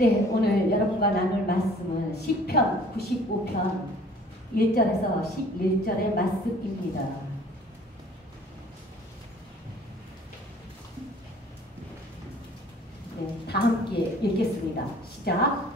네, 오늘 여러분과 나눌 말씀은 시편 95편 1절에서 11절의 말씀입니다. 네, 다 함께 읽겠습니다. 시작!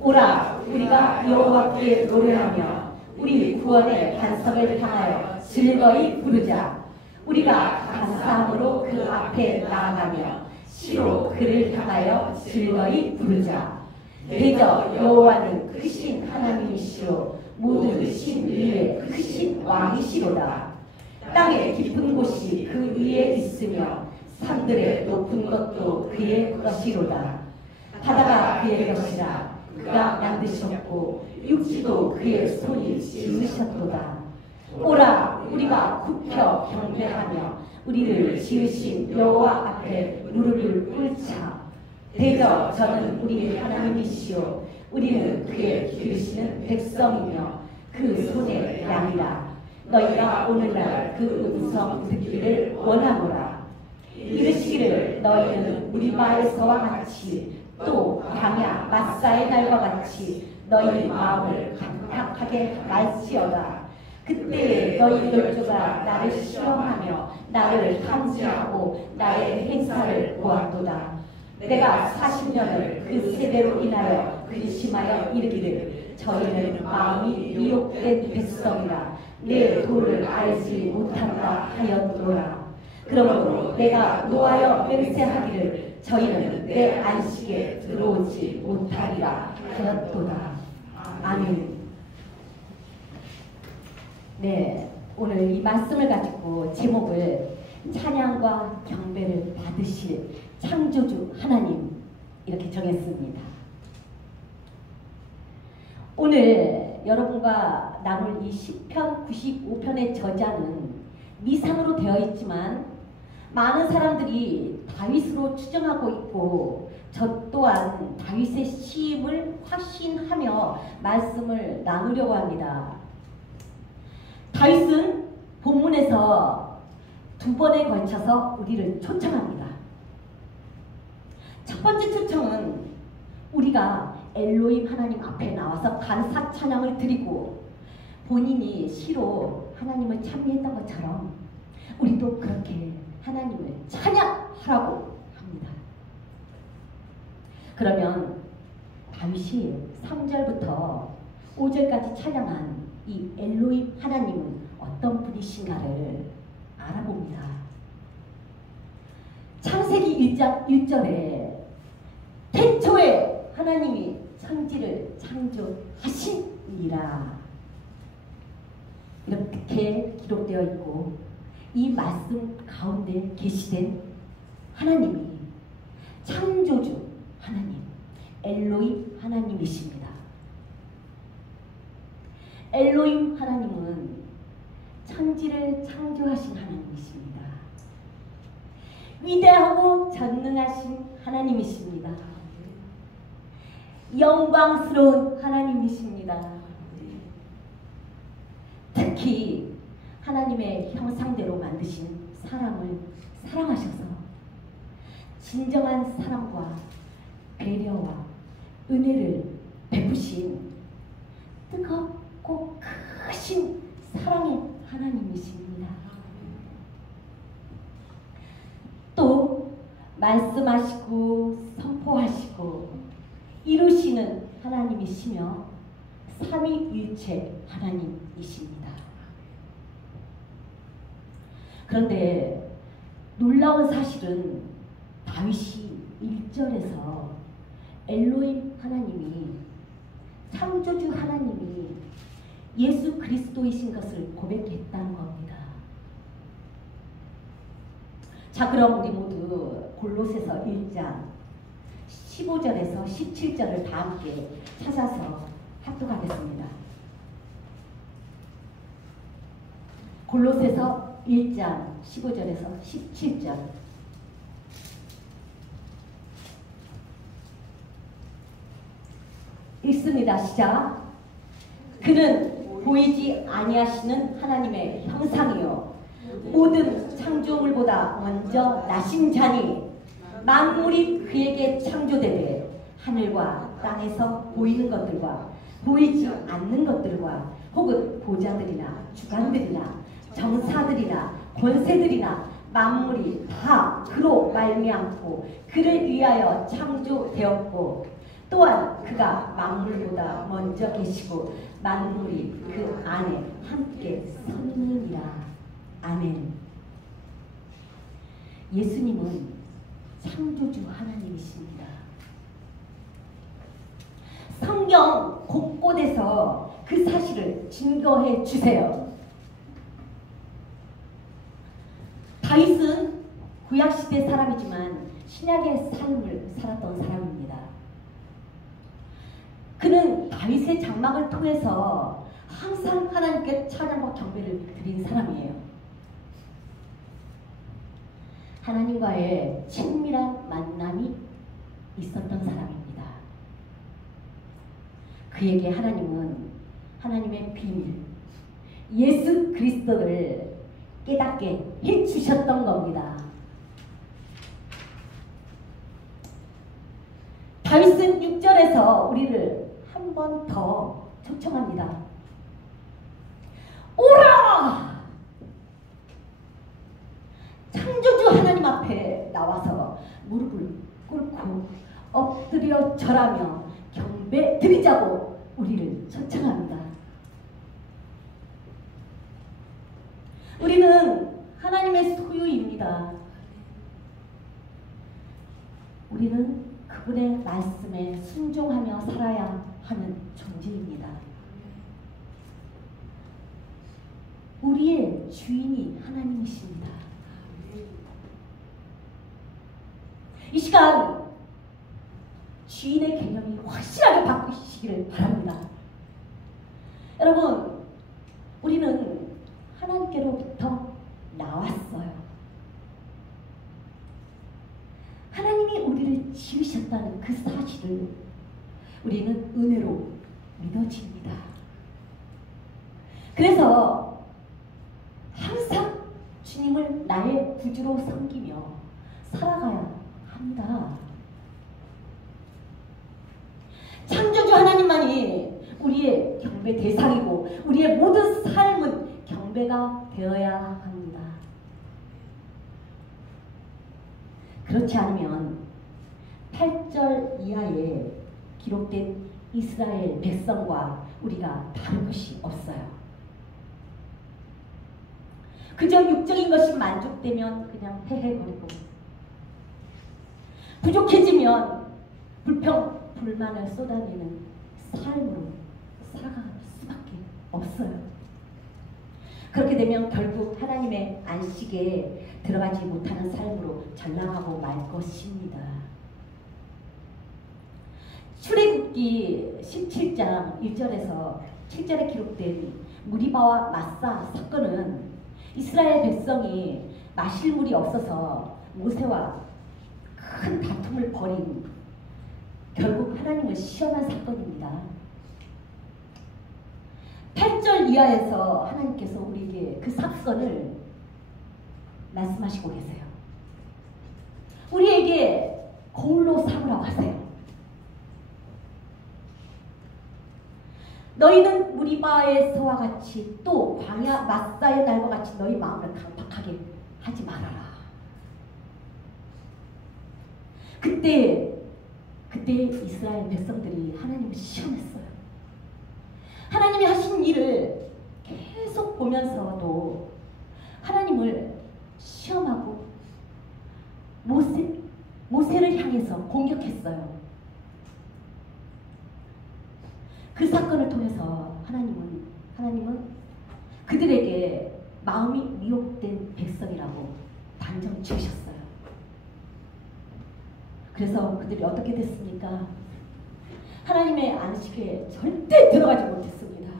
오라, 우리가 여호와께 노래하며 우리 구원의 반석을 향하여 즐거이 부르자. 우리가 감사함으로 그 앞에 나아가며 시로 그를 향하여 즐거이 부르자. 대저 여호와는 크신 하나님이시오 모든 신 위에 크신 왕이시로다. 땅의 깊은 곳이 그 위에 있으며 산들의 높은 것도 그의 것이로다. 바다가 그의 것이라 그가 만드셨고 육지도 그의 손이 지으셨도다. 오라, 우리가 굽혀 경배하며 우리를 지으신 여호와 앞에 무릎을 꿇자. 대저 저는 우리 하나님이시오 우리는 그의 기르시는 백성이며 그 손의 양이라. 너희가 오늘날 그 음성 듣기를 원하노라. 이르시기를 너희는 우리 마에서와 같이 또 광야 마사의 날과 같이 너희 마음을 강팍하게 할지어다. 그때에 너희 열조가 나를 시험하며 나를 탐지하고 나의 행사를 보았도다. 내가 40년을 그 세대로 인하여 근심하여 이르기를 저희는 마음이 미혹된 백성이라 내 도를 알지 못한다 하였노라. 그러므로 내가 노하여 맹세하기를 저희는 내 안식에 들어오지 못하리라 하였도다. 아멘. 네, 오늘 이 말씀을 가지고 제목을 찬양과 경배를 받으실 창조주 하나님 이렇게 정했습니다. 오늘 여러분과 나눌 이 시편 95편의 저자는 미상으로 되어 있지만 많은 사람들이 다윗으로 추정하고 있고 저 또한 다윗의 시임을 확신하며 말씀을 나누려고 합니다. 다윗은 본문에서 두 번에 걸쳐서 우리를 초청합니다. 첫 번째 초청은 우리가 엘로힘 하나님 앞에 나와서 감사 찬양을 드리고 본인이 시로 하나님을 찬미했던 것처럼 우리도 그렇게 하나님을 찬양하라고 합니다. 그러면 다윗이 3절부터 5절까지 찬양한 이 엘로힘 하나님은 어떤 분이신가를 알아봅니다. 창세기 1장 1절에 태초에 하나님이 천지를 창조하시니라 이렇게 기록되어 있고 이 말씀 가운데 계시된 하나님이 창조주 하나님 엘로힘 하나님이십니다. 엘로힘 하나님은 천지를 창조하신 하나님이십니다. 위대하고 전능하신 하나님이십니다. 영광스러운 하나님이십니다. 특히 하나님의 형상대로 만드신 사람을 사랑하셔서 진정한 사랑과 배려와 은혜를 베푸신 뜨겁고 크신 사랑의 하나님이십니다. 또 말씀하시고 선포하시고 이루시는 하나님이시며 삼위일체 하나님이십니다. 그런데 놀라운 사실은 다윗이 1절에서 엘로힘 하나님이 창조주 하나님이 예수 그리스도이신 것을 고백했다는 겁니다. 자, 그럼 우리 모두 골로새서 1장 15절에서 17절을 다 함께 찾아서 합독하겠습니다. 골로새서 1장 15절에서 17절 읽습니다. 시작. 그는 보이지 아니하시는 하나님의 형상이요 모든 창조물보다 먼저 나신 자니 만물이 그에게 창조되되 하늘과 땅에서 보이는 것들과 보이지 않는 것들과 혹은 보좌들이나 주관들이나 정사들이나 권세들이나 만물이 다 그로 말미암고 그를 위하여 창조되었고 또한 그가 만물보다 먼저 계시고 만물이 그 안에 함께 섰느니라. 아멘. 예수님은 창조주 하나님이십니다. 성경 곳곳에서 그 사실을 증거해 주세요. 다윗은 구약시대 사람이지만 신약의 삶을 살았던 사람입니다. 그는 다윗의 장막을 통해서 항상 하나님께 찬양과 경배를 드린 사람이에요. 하나님과의 친밀한 만남이 있었던 사람입니다. 그에게 하나님은 하나님의 비밀, 예수 그리스도를 깨닫게 해주셨던 겁니다. 다윗은 6절에서 우리를 한 번 더 초청합니다. 오라! 창조주 하나님 앞에 나와서 무릎을 꿇고 엎드려 절하며 경배 드리자고 우리를 초청합니다. 우리는 하나님의 소유입니다. 우리는 그분의 말씀에 순종하며 살아야 하는 존재입니다. 우리의 주인이 하나님이십니다. 이 시간 주인의 개념이 확실하게 바꾸시기를 바랍니다. 여러분, 우리는 하나님께로부터 나왔어요. 하나님이 우리를 지으셨다는 그 사실을 우리는 은혜로 믿어집니다. 그래서 항상 주님을 나의 구주로 섬기며 살아가야 합니다. 창조주 하나님만이 우리의 경배 대상이고 우리의 모든 삶은 경배가 되어야 합니다. 그렇지 않으면 8절 이하에 기록된 이스라엘 백성과 우리가 다른 것이 없어요. 그저 육적인 것이 만족되면 그냥 패해버리고 부족해지면 불평, 불만을 쏟아내는 삶으로 살아갈 수밖에 없어요. 그렇게 되면 결국 하나님의 안식에 들어가지 못하는 삶으로 전락하고 말 것입니다. 출애굽기 17장 1절에서 7절에 기록된 무리바와 마사 사건은 이스라엘 백성이 마실 물이 없어서 모세와 큰 다툼을 벌인 결국 하나님을 시험한 사건입니다. 8절 이하에서 하나님께서 우리에게 그 사건을 말씀하시고 계세요. 우리에게 거울로 삼으라고 하세요. 너희는 무리바에서와 같이 또 광야 마사의 날과 같이 너희 마음을 강팍하게 하지 말아라. 그때 이스라엘 백성들이 하나님을 시험했어요. 하나님이 하신 일을 계속 보면서도 하나님을 시험하고 모세를 향해서 공격했어요. 그 사건을 통해서 하나님은 그들에게 마음이 미혹된 백성이라고 단정 지으셨어요. 그래서 그들이 어떻게 됐습니까? 하나님의 안식에 절대 들어가지 못했습니다.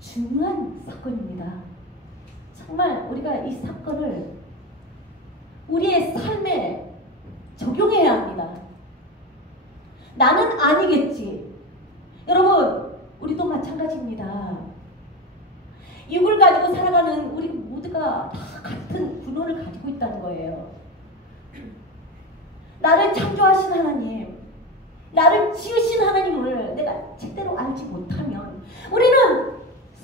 중요한 사건입니다. 정말 우리가 이 사건을 우리의 삶에 적용해야 합니다. 나는 아니겠지. 여러분, 우리도 마찬가지입니다. 육을 가지고 살아가는 우리 모두가 다 같은 근원을 가지고 있다는 거예요. 나를 창조하신 하나님, 나를 지으신 하나님을 내가 제대로 알지 못하면 우리는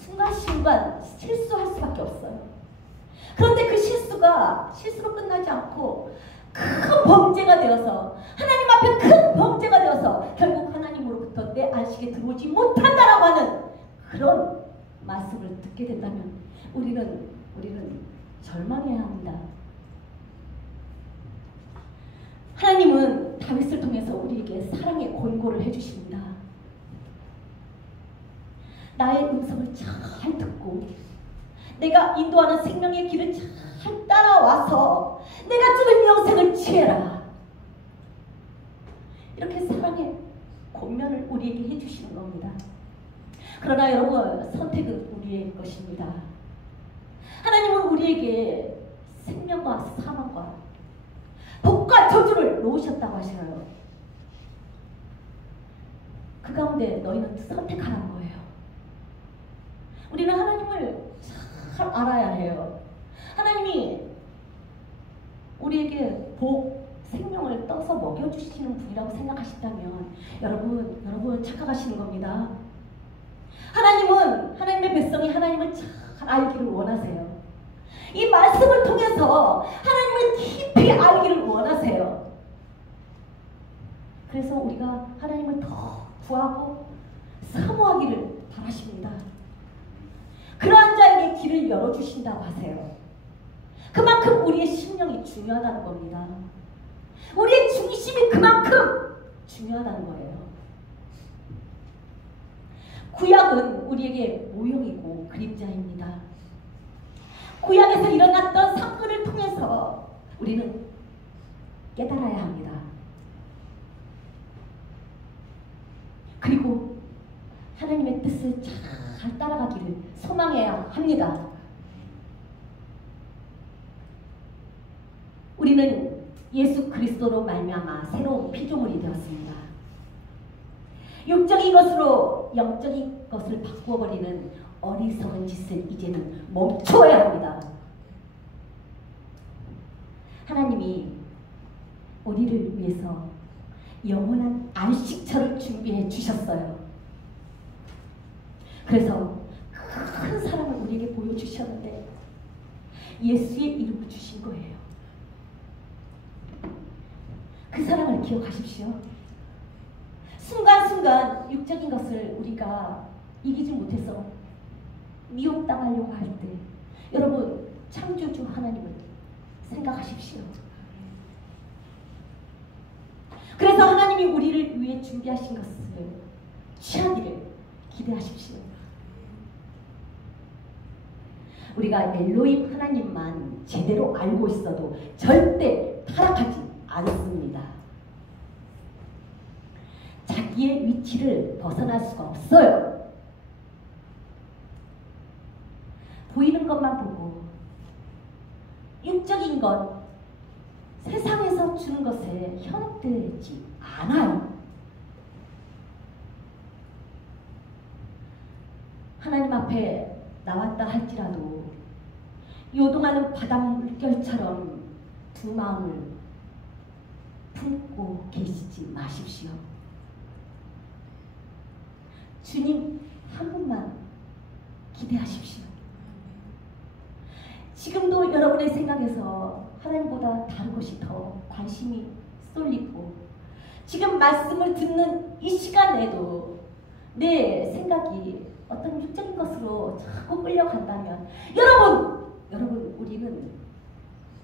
순간순간 실수할 수밖에 없어요. 그런데 그 실수가 실수로 끝나지 않고 큰 범죄가 되어서, 하나님 앞에 큰 범죄가 되어서 결국 하나님으로부터 내 안식에 들어오지 못한다라고 하는 그런 말씀을 듣게 된다면 우리는 절망해야 합니다. 하나님은 다윗을 통해서 우리에게 사랑의 권고를 해주십니다. 나의 음성을 잘 듣고 내가 인도하는 생명의 길을 잘 따라와서 내가 주는 영생을 취해라. 이렇게 사랑의 권면을 우리에게 해주시는 겁니다. 그러나 여러분, 선택은 우리의 것입니다. 하나님은 우리에게 생명과 사망과 복과 저주를 놓으셨다고 하셔요. 그 가운데 너희는 선택하라는 거예요. 우리는 하나님을 잘 알아야 해요. 하나님이 우리에게 복, 생명을 떠서 먹여주시는 분이라고 생각하신다면 여러분 착각하시는 겁니다. 하나님은, 하나님의 백성이 하나님을 잘 알기를 원하세요. 이 말씀을 통해서 하나님을 깊이 알기를 원하세요. 그래서 우리가 하나님을 더 구하고 사모하기를 바라십니다. 그러한 자에게 길을 열어주신다고 하세요. 그만큼 우리의 심령이 중요하다는 겁니다. 우리의 중심이 그만큼 중요하다는 거예요. 구약은 우리에게 모형이고 그림자입니다. 구약에서 일어났던 사건을 통해서 우리는 깨달아야 합니다. 그리고 하나님의 뜻을 잘 따라가기를 소망해야 합니다. 우리는 예수 그리스도로 말미암아 새로운 피조물이 되었습니다. 육적인 것으로 영적인 것을 바꾸어버리는 어리석은 짓을 이제는 멈춰야 합니다. 하나님이 우리를 위해서 영원한 안식처를 준비해 주셨어요. 그래서 큰 사랑을 우리에게 보여주셨는데 예수의 이름을 주신 거예요. 그 사랑을 기억하십시오. 순간순간 육적인 것을 우리가 이기지 못해서 미혹당하려고 할 때 여러분, 창조주 하나님을 생각하십시오. 그래서 하나님이 우리를 위해 준비하신 것을 취하기를 기대하십시오. 우리가 엘로힘 하나님만 제대로 알고 있어도 절대 타락하지 않습니다. 자기의 위치를 벗어날 수가 없어요. 보이는 것만 보고 육적인 것, 세상에서 주는 것에 현혹되지 않아요. 하나님 앞에 나왔다 할지라도 요동하는 바닷 물결처럼 두 마음을 품고 계시지 마십시오. 주님 한 분만 기대하십시오. 지금도 여러분의 생각에서 하나님보다 다른 것이 더 관심이 쏠리고 지금 말씀을 듣는 이 시간에도 내 생각이 어떤 육적인 것으로 자꾸 끌려간다면 여러분 우리는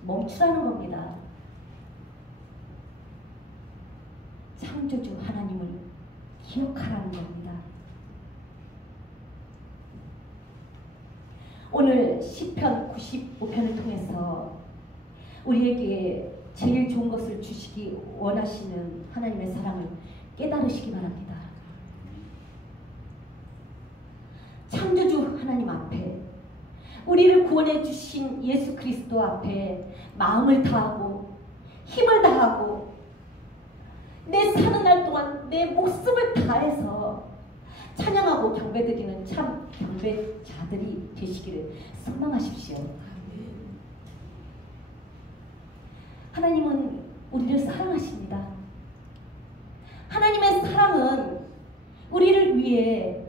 멈추라는 겁니다. 창조주 하나님을 기억하라는 겁니다. 오늘 시편 95편을 통해서 우리에게 제일 좋은 것을 주시기 원하시는 하나님의 사랑을 깨달으시기 바랍니다. 창조주 하나님 앞에, 우리를 구원해 주신 예수 그리스도 앞에 마음을 다하고 힘을 다하고 내 사는 날 동안 내 목숨을 다해서 찬양하고 경배드리는 참 경배자들이 되시기를 소망하십시오. 하나님은 우리를 사랑하십니다. 하나님의 사랑은 우리를 위해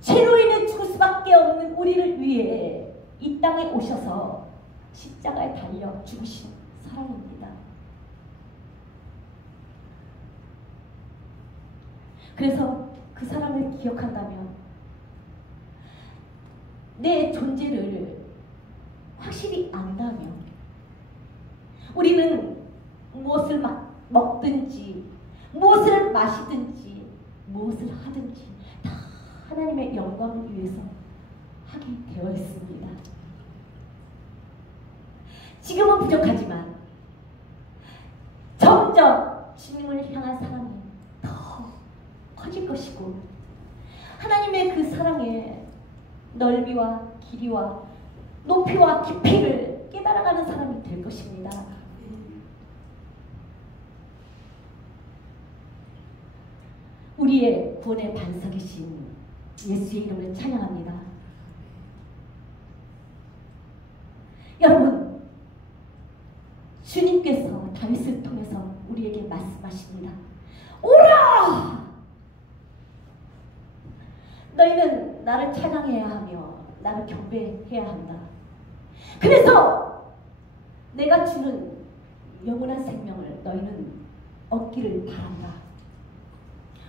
죄로 인해 죽을 수밖에 없는 우리를 위해 이 땅에 오셔서 십자가에 달려 죽으신 사랑입니다. 그래서 그 사랑을 기억한다면 내 존재를 확실히 안다면 우리는 무엇을 먹든지 무엇을 마시든지 무엇을 하든지 다 하나님의 영광을 위해서 하게 되어 있습니다. 지금은 부족하지만 점점 주님을 향한 사랑이 더 커질 것이고 하나님의 그 사랑의 넓이와 길이와 높이와 깊이를 깨달아가는 사람이 될 것입니다. 우리의 구원의 반석이신 예수의 이름을 찬양합니다. 여러분, 주님께서 다윗을 통해서 우리에게 말씀하십니다. 오라! 너희는 나를 찬양해야 하며 나를 경배해야 한다. 그래서 내가 주는 영원한 생명을 너희는 얻기를 바란다.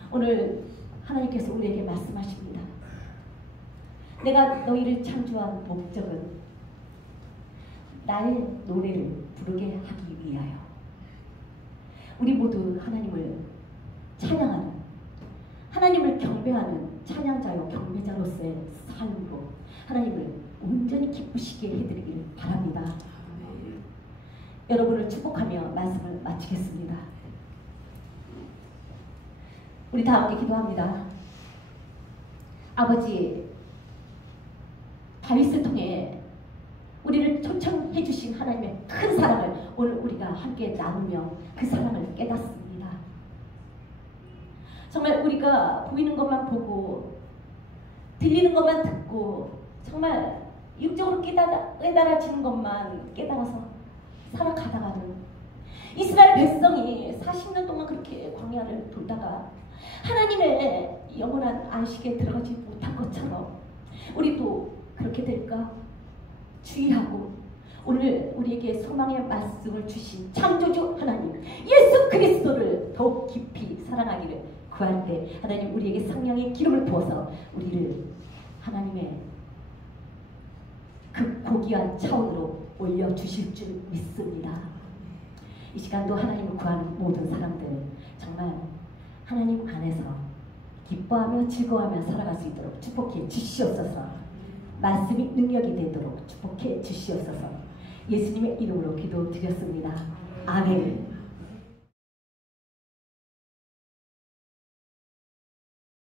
오늘 하나님께서 우리에게 말씀하십니다. 내가 너희를 창조한 목적은 나의 노래를 부르게 하기 위하여 우리 모두 하나님을 찬양하는, 하나님을 경배하는 찬양자요 경배자로서의 삶으로 하나님을 온전히 기쁘시게 해드리기를 바랍니다. 여러분을 축복하며 말씀을 마치겠습니다. 우리 다 함께 기도합니다. 아버지, 다윗을 통해 우리를 초청해 주신 하나님의 큰 사랑을 오늘 우리가 함께 나누며 그 사랑을 깨닫습니다. 정말 우리가 보이는 것만 보고 들리는 것만 듣고 정말 육적으로 깨달아지는 것만 깨달아서 살아가다가는 이스라엘 백성이 40년 동안 그렇게 광야를 돌다가 하나님의 영원한 안식에 들어가지 못한 것처럼 우리도 그렇게 될까 주의하고 오늘 우리에게 소망의 말씀을 주신 창조주 하나님 예수 그리스도를 더욱 깊이 사랑하기를 구할 때 하나님 우리에게 성령의 기름을 부어서 우리를 하나님의 그 고귀한 차원으로 올려주실 줄 믿습니다. 이 시간도 하나님을 구하는 모든 사람들 정말 하나님 안에서 기뻐하며 즐거워하며 살아갈 수 있도록 축복해 주시옵소서. 말씀이 능력이 되도록 축복해 주시옵소서. 예수님의 이름으로 기도드렸습니다. 아멘.